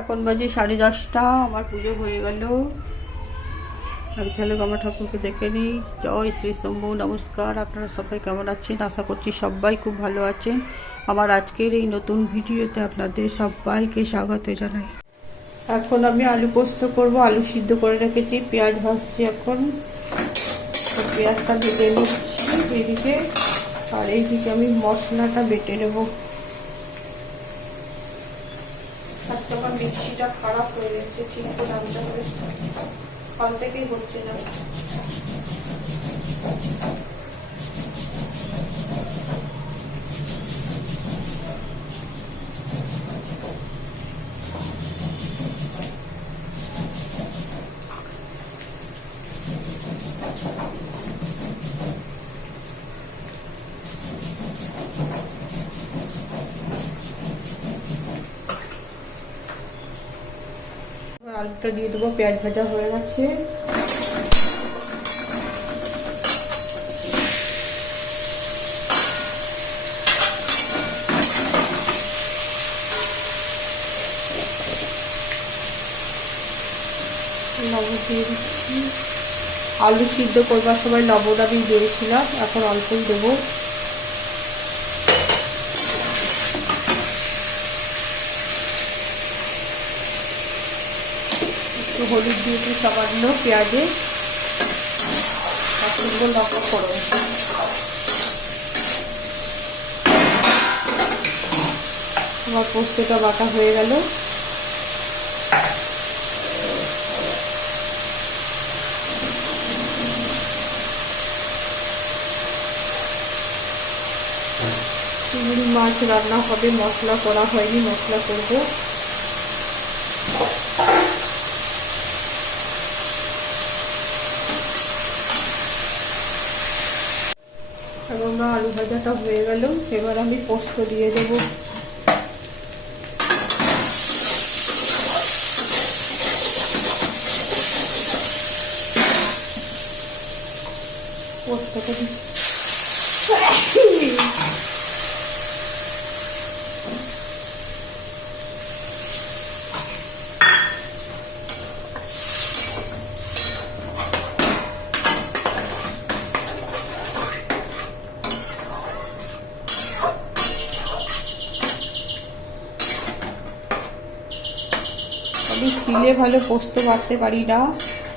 এখন বাজে সাড়ে দশটা, আমার পুজো হয়ে গেল। আমি তাহলে আমার ঠাকুরকে দেখে নিই। জয় শ্রী শম্ভু, নমস্কার। আপনারা সবাই কেমন আছেন? আশা করছি সবাই খুব ভালো আছেন। আমার আজকের এই নতুন ভিডিওতে আপনাদের সবাইকে স্বাগত জানাই। এখন আমি আলু পোস্ত করব, আলু সিদ্ধ করে রেখেছি, পেঁয়াজ ভাজছি এখন। পেঁয়াজটা বেটে নিচ্ছি, এদিকে। আর এইদিকে আমি মশলাটা বেটে নেব। আমার মিক্সিটা খারাপ হয়ে গেছে ঠিক করে কাল থেকেই হচ্ছে না। আলুটা দিয়ে দেবো, পেঁয়াজ ভাজা হয়ে গেছে। লবণ দিয়ে দিচ্ছি। আলু সিদ্ধ করবার সময় লবণ আমি দিয়েছিলাম, এখন অল্পই দেবো। একটু হলুদ দিয়েছি সামান্য পেঁয়াজে সুন্দর লঙ্কা আমার পোস্তটা বাটা হয়ে গেল। মাছ রান্না হবে, মশলা করা হয়নি, মশলা করব। আলু ভাজাটা হয়ে গেল। এবার আমি পোস্ত দিয়ে দেব। পোস্তটা দি- শিলে ভালো পোস্ত বাটতে পারি না।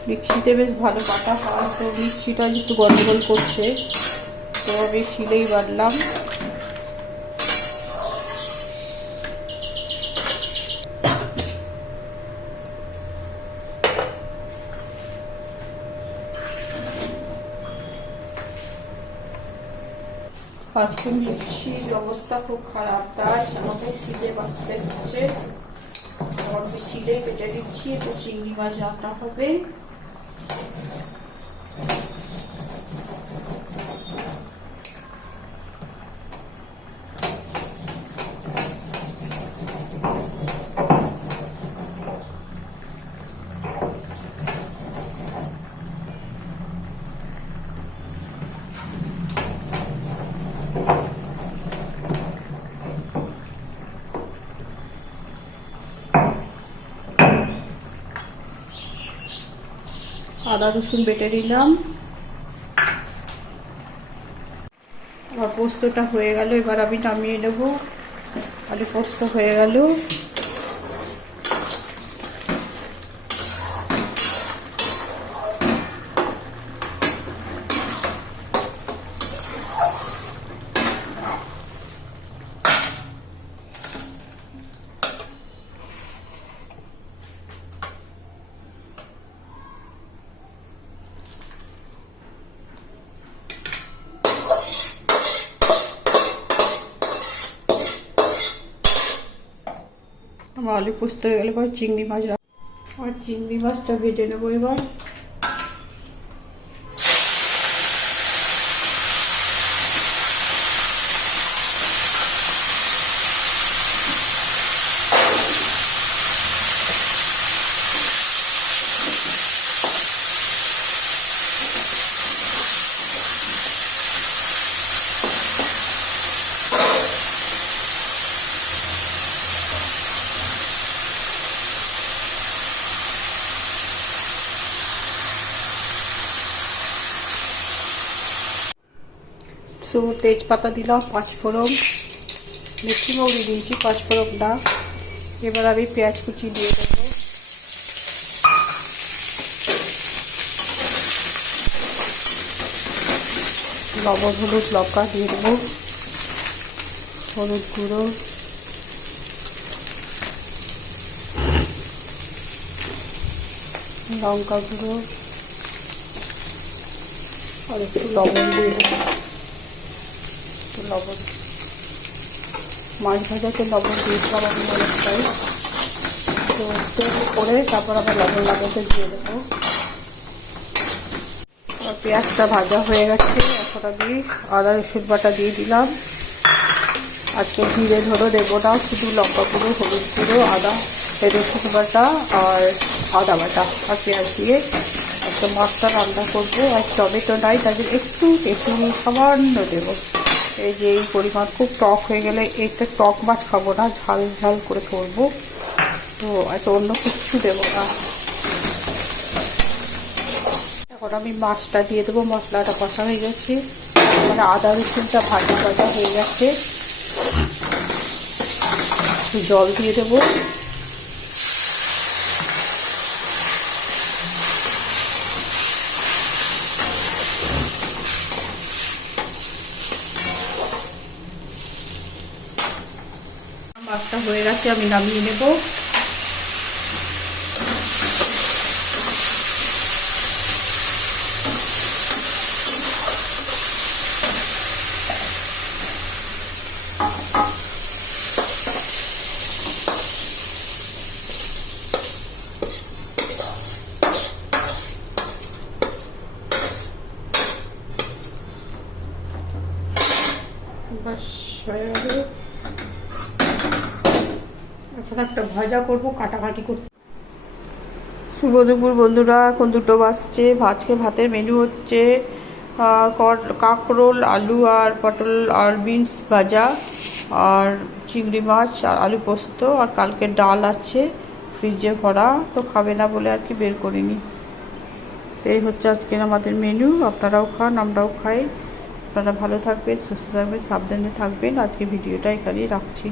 মিক্সিতে বেশ ভালো বাটা হয় তো মিক্সিটা একটু গন্ডগোল করছে। তো আমি শিলেই বাড়লাম। আজকে মিক্সির অবস্থা খুব খারাপ। তাই আমাকে শিলে বাঁচতে হচ্ছে। অল্প শিলে কেটে দিচ্ছি একটু চিংড়ি মাছ রান্না হবে আদা, রসুন বেটে দিলাম আমার পোস্তটা হয়ে গেল, এবার আমি নামিয়ে নেব। আলু পোস্ত হয়ে গেল। আমার আলু পোস্ত হয়ে গেলে পর চিংড়ি মাছ আর চিংড়ি মাছটা ভেজে নেব এবার। একটু তেজপাতা দিলাম, পাঁচফোড়ন। মিষ্টি মৌরি দিয়েছি পাঁচফোড়নটা এবার আমি পেঁয়াজ কুচি দিয়ে দেবো। লবণ, হলুদ লঙ্কা দিয়ে দেবো। হলুদ গুঁড়ো। লঙ্কা গুঁড়ো। আর একটু লবণ দিয়ে দেবো। একটু লবণ, মাছ ভাজাতে লবণ দিয়েছিলাম আমি অনেকটাই। তো তেল করে তারপর আবার লবণ লাগাতে দিয়ে দেবো। পেঁয়াজটা ভাজা হয়ে গেছে এখন আমি আদা রসুন বাটা দিয়ে দিলাম। আজকে জিরে ধরো, দেবো না, শুধু লঙ্কা গুঁড়ো, হলুদ গুঁড়ো, আদা, রসুন বাটা আর আদা বাটা আর পেঁয়াজ দিয়ে। একটা মাছটা রান্না করব, আর টমেটো নাই তাদের একটু একটু সামান্য দেবো। এই যে এই পরিমাণ খুব টক হয়ে গেলে একটা টক মাছ খাব না, ঝাল ঝাল করে করব তো আচ্ছা অন্য কিছু দেবো না। এখন আমি মাছটা দিয়ে দেবো, মশলাটা কষা হয়ে গেছে। মানে আদা রসুনটা ভাজা ভাজা হয়ে গেছে। জল দিয়ে দেবো মাছটা হয়ে গেছে আমি নামিয়ে নেব বাস হয়ে গেল এখন একটা ভাজা করব, কাটাকাটি করতে শুভ দুপুর বন্ধুরা, এখন দুটো বাজছে। ভাজকে ভাতের মেনু হচ্ছে কাঁকরোল, আলু আর পটল আর বিনস ভাজা আর চিংড়ি মাছ আর আলু পোস্ত আর কালকে ডাল আছে ফ্রিজে ভরা, তো খাবে না বলে আর কি বের করিনি। তো এই হচ্ছে আজকের আমাদের মেনু আপনারাও খান, আমরাও খাই। আপনারা ভালো থাকবেন, সুস্থ থাকবেন, সাবধানে থাকবেন। আজকে ভিডিওটা এখানেই রাখছি।